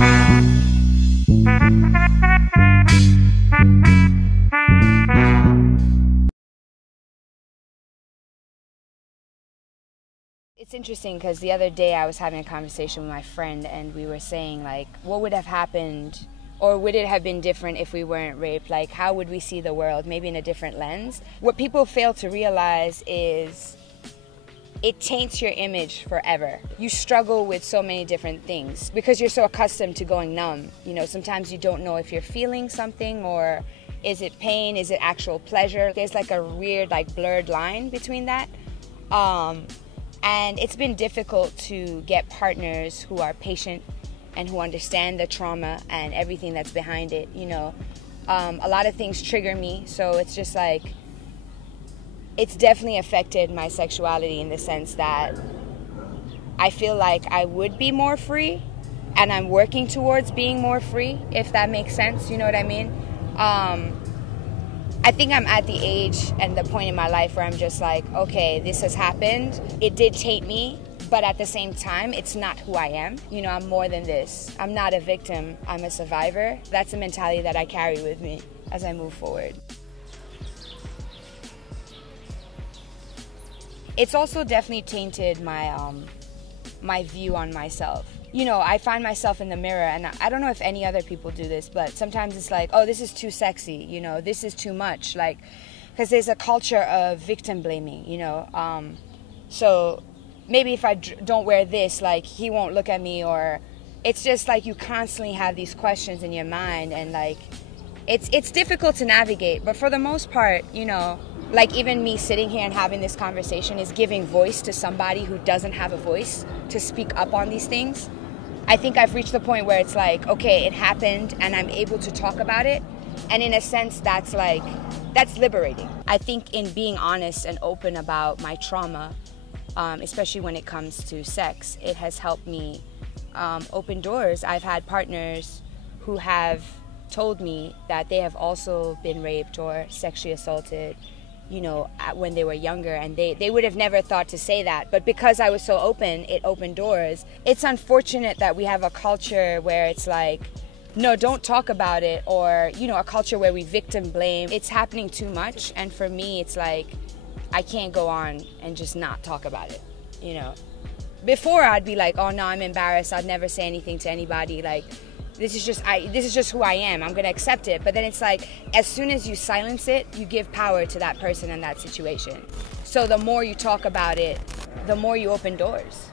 It's interesting because the other day I was having a conversation with my friend and we were saying, like, what would have happened or would it have been different if we weren't raped? Like, how would we see the world, maybe in a different lens? What people fail to realize is it taints your image forever. You struggle with so many different things because you're so accustomed to going numb. You know, sometimes you don't know if you're feeling something or is it pain, is it actual pleasure? There's like a weird, like, blurred line between that. And it's been difficult to get partners who are patient and who understand the trauma and everything that's behind it, you know. A lot of things trigger me, so it's just like, it's definitely affected my sexuality in the sense that I feel like I would be more free, and I'm working towards being more free, if that makes sense, you know what I mean? I think I'm at the age and the point in my life where I'm just like, okay, this has happened. It did taint me, but at the same time, it's not who I am. You know, I'm more than this. I'm not a victim, I'm a survivor. That's a mentality that I carry with me as I move forward. It's also definitely tainted my, my view on myself. You know, I find myself in the mirror, and I don't know if any other people do this, but sometimes it's like, oh, this is too sexy, you know, this is too much, like, because there's a culture of victim blaming, you know, so maybe if I don't wear this, like, he won't look at me, or it's just like you constantly have these questions in your mind, and like, it's difficult to navigate, but for the most part, you know, like even me sitting here and having this conversation is giving voice to somebody who doesn't have a voice to speak up on these things. I think I've reached the point where it's like, okay, it happened and I'm able to talk about it. And in a sense, that's like, that's liberating. I think in being honest and open about my trauma, especially when it comes to sex, it has helped me open doors. I've had partners who have told me that they have also been raped or sexually assaulted, you know, when they were younger, and they would have never thought to say that. But because I was so open, it opened doors. It's unfortunate that we have a culture where it's like, no, don't talk about it, or, you know, a culture where we victim blame. It's happening too much, and for me, it's like, I can't go on and just not talk about it, you know. Before, I'd be like, oh no, I'm embarrassed, I'd never say anything to anybody, like, this is just who I am, I'm gonna accept it. But then it's like, as soon as you silence it, you give power to that person and that situation. So the more you talk about it, the more you open doors.